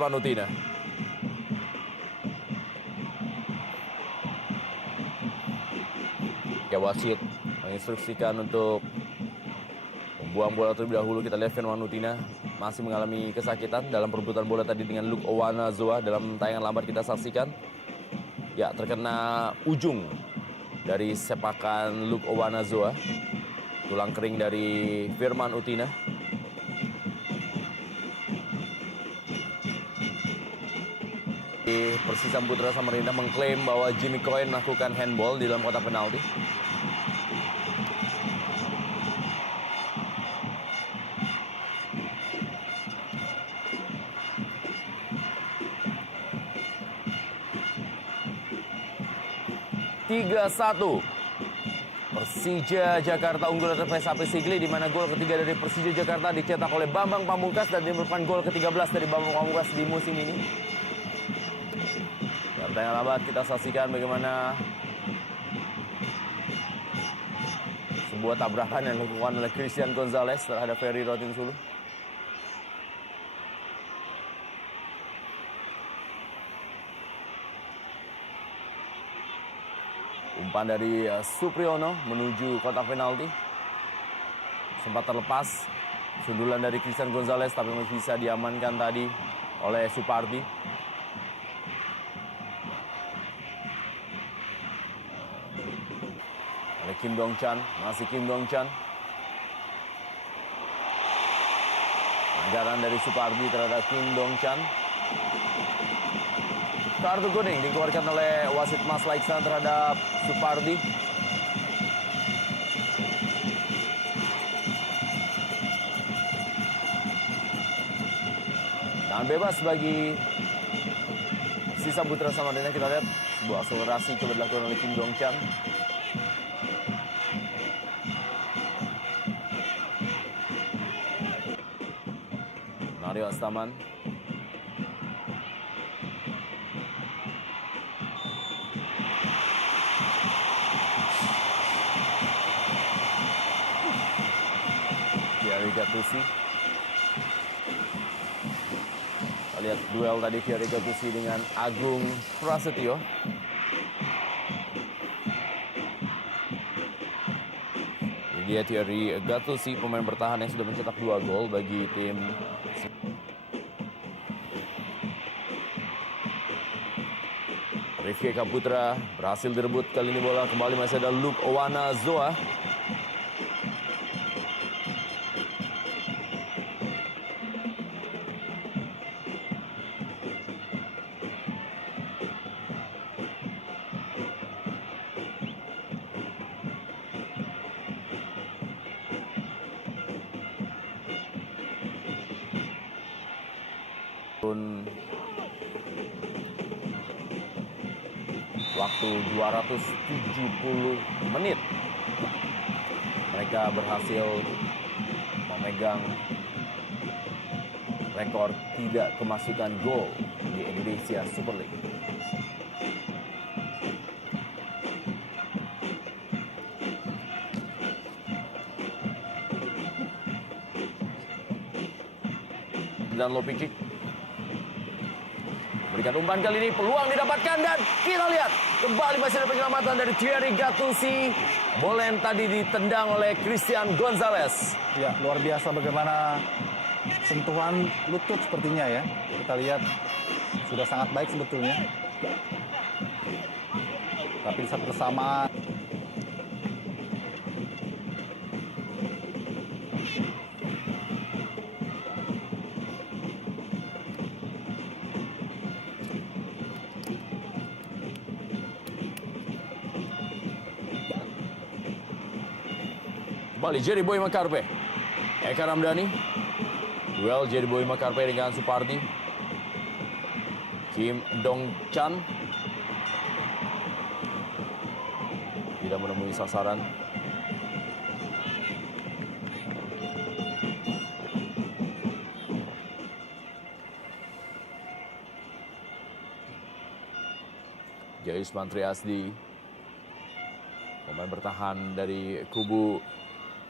Firman Utina. Ya, wasit menginstruksikan untuk membuang bola terlebih dahulu. Kita lihat Firman Utina masih mengalami kesakitan dalam perebutan bola tadi dengan Luke Owanazoa. Dalam tayangan lambat kita saksikan, ya, terkena ujung dari sepakan Luke Owanazoa, tulang kering dari Firman Utina. Persija Putra Samarinda mengklaim bahwa Jimmy Cohen melakukan handball di dalam kotak penalti. Persija Jakarta unggul atas PSAP Sigli, di mana gol ketiga dari Persija Jakarta dicetak oleh Bambang Pamungkas dan merupakan gol ke-13 dari Bambang Pamungkas di musim ini. Dalam tayangan lambat kita saksikan bagaimana sebuah tabrakan yang dilakukan oleh Christian Gonzalez terhadap Ferry Rotinsulu. Umpan dari Supriyono menuju kotak penalti. Sempat terlepas sundulan dari Christian Gonzalez, tapi masih bisa diamankan tadi oleh Supardi. Oleh Kim Dong Chan, masih Kim Dong Chan. Pelanggaran dari Supardi terhadap Kim Dong Chan. Kartu kuning dikeluarkan oleh wasit Mas Laiksan terhadap Supardi. Dan bebas bagi Persija Putra Samarinda. Kita lihat sebuah akselerasi coba dilakukan oleh Kim Dong Chan. Mario Astaman. Thierry Gattuso. Kita lihat duel tadi Thierry Gattuso dengan Agung Prasetyo. Ini dia Thierry Gattuso, pemain bertahan yang sudah mencetak 2 gol bagi tim. Rifki Kaputra berhasil direbut, kali ini bola kembali masih ada Luke Owanazoa. Waktu 270 menit. Mereka berhasil memegang rekor tidak kemasukan gol di Indonesia Super League. Dan Lopicic berikan umpan, kali ini peluang didapatkan dan kita lihat kembali masih ada penyelamatan dari Thierry Gattuso. Bola yang tadi ditendang oleh Christian Gonzalez. Ya, luar biasa bagaimana sentuhan lutut sepertinya ya. Kita lihat sudah sangat baik sebetulnya. Tapi di saat bersamaan kembali Jerry Boy Makarpe. Eka Ramdhani. Duel Jerry Boy Makarpe dengan Supardi. Kim Dong Chan. Tidak menemui sasaran. Jayus Mantriasdi, pemain bertahan dari kubu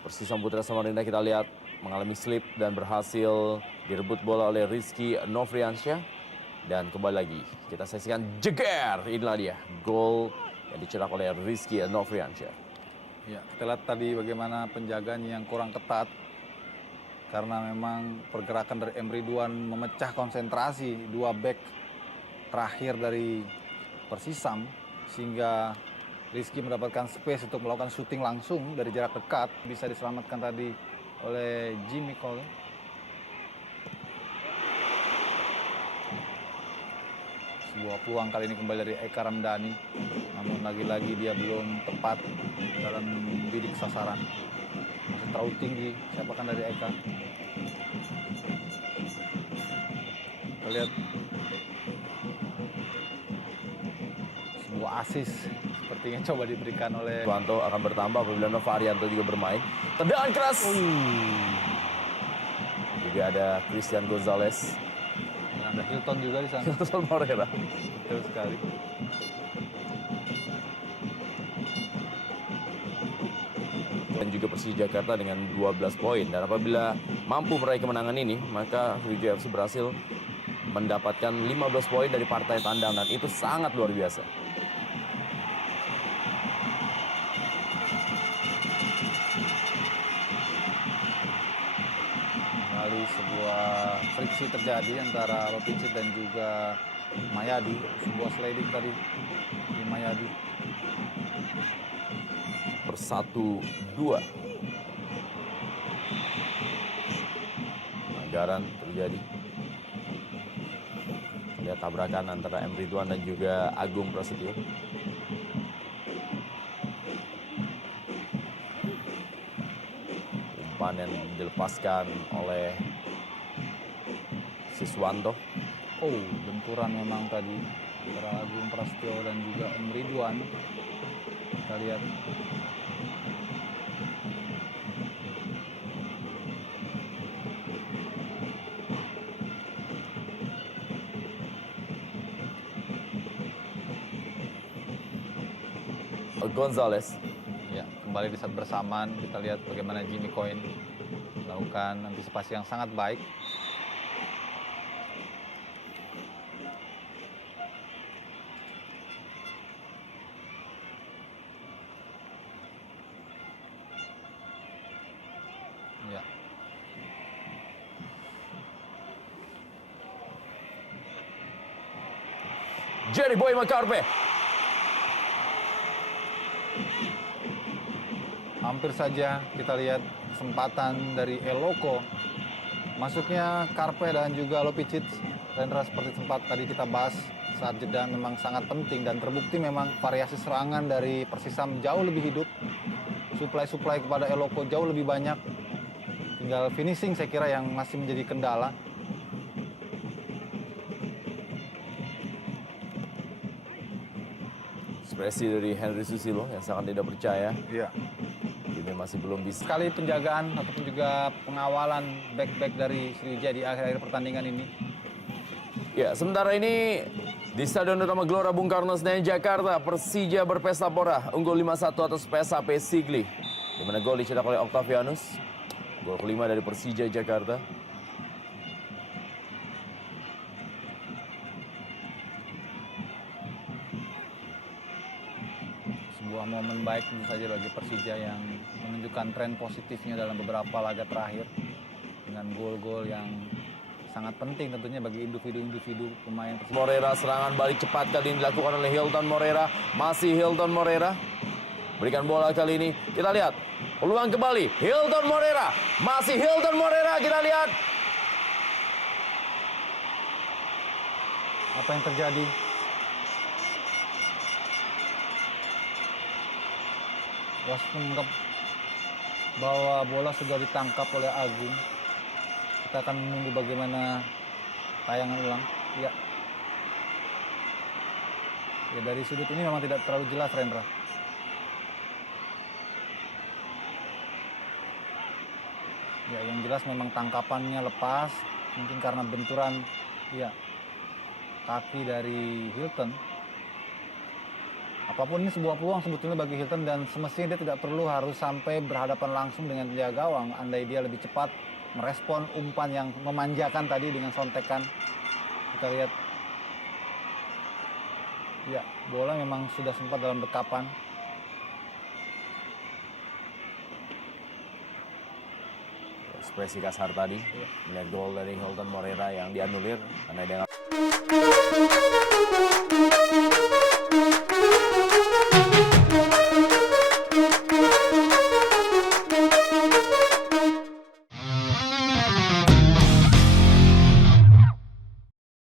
Persija Putra Samarinda, kita lihat mengalami slip dan berhasil direbut bola oleh Rizky Novriansyah. Dan kembali lagi kita saksikan jeger. Inilah dia gol yang dicetak oleh Rizky Nofriansyah. Ya, kita lihat tadi bagaimana penjagaan yang kurang ketat. Karena memang pergerakan dari Emre Ridwan memecah konsentrasi dua back terakhir dari Persisam. Sehingga Rizky mendapatkan space untuk melakukan syuting langsung dari jarak dekat. Bisa diselamatkan tadi oleh Jimmy Cole. Sebuah peluang kali ini kembali dari Eka Ramdhani. Namun lagi-lagi dia belum tepat dalam bidik sasaran. Masih terlalu tinggi sepakan dari Eka. Kita lihat sebuah assist sepertinya coba diberikan oleh Suwanto akan bertambah apabila Nova Arianto juga bermain. Tendangan keras. Juga ada Christian Gonzalez. Dan ada Hilton juga di sana. Hilton Moreira. Betul sekali. Dan juga Persija Jakarta dengan 12 poin. Dan apabila mampu meraih kemenangan ini, maka Sriwijaya FC berhasil mendapatkan 15 poin dari partai tandang. Dan itu sangat luar biasa. Kembali sebuah friksi terjadi antara Lopicic dan juga Mayadi. Sebuah sliding tadi di Mayadi. Per 1-2. Pelanggaran terjadi. Lihat tabrakan antara Emre Ridwan dan juga Agung Prasetyo. Umpan yang dilepaskan oleh Siswanto. Oh, benturan memang tadi antara Agung Prasetyo dan juga Emre Ridwan. Kita lihat. Gonzalez. Ya, kembali di saat bersamaan kita lihat bagaimana Jimmy Coyne melakukan antisipasi yang sangat baik. Ya. Jerry Boy Makarpe. Hampir saja kita lihat kesempatan dari Eloko. Masuknya Karpe dan juga Lopicic. Rendra seperti sempat tadi kita bahas saat jeda memang sangat penting dan terbukti memang variasi serangan dari Persisam jauh lebih hidup. Suplai-suplai kepada Eloko jauh lebih banyak. Tinggal finishing saya kira yang masih menjadi kendala. Ekspresi dari Henry Susilo yang sangat tidak percaya. Iya. Ini masih belum bisa. Sekali penjagaan ataupun juga pengawalan back-back dari Sriwijaya di akhir-akhir pertandingan ini. Ya, sementara ini di Stadion Utama Gelora Bung Karno Senayan Jakarta, Persija berpesta pora unggul 5-1 atas PSAP Sigli. Di mana gol dicetak oleh Octavianus. Gol kelima dari Persija Jakarta. Sebuah momen baik tentu saja bagi Persija yang menunjukkan tren positifnya dalam beberapa laga terakhir dengan gol-gol yang sangat penting tentunya bagi individu-individu pemain Persija. Moreira, serangan balik cepat kali ini dilakukan oleh Hilton Moreira. Masih Hilton Moreira. Berikan bola kali ini. Kita lihat. Peluang kembali. Hilton Moreira. Masih Hilton Moreira. Kita lihat. Apa yang terjadi? Wasit menganggap bahwa bola sudah ditangkap oleh Agung. Kita akan menunggu bagaimana tayangan ulang. Ya. Ya, dari sudut ini memang tidak terlalu jelas, Rendra. Ya, yang jelas memang tangkapannya lepas, mungkin karena benturan ya kaki dari Hilton. Apapun ini sebuah peluang sebetulnya bagi Hilton dan semestinya dia tidak perlu harus sampai berhadapan langsung dengan penjaga gawang. Andai dia lebih cepat merespon umpan yang memanjakan tadi dengan sontekan. Kita lihat Ya, bola memang sudah sempat dalam dekapan. Ekspresi kasar tadi melihat gol dari Hilton Moreira yang dianulir karena dia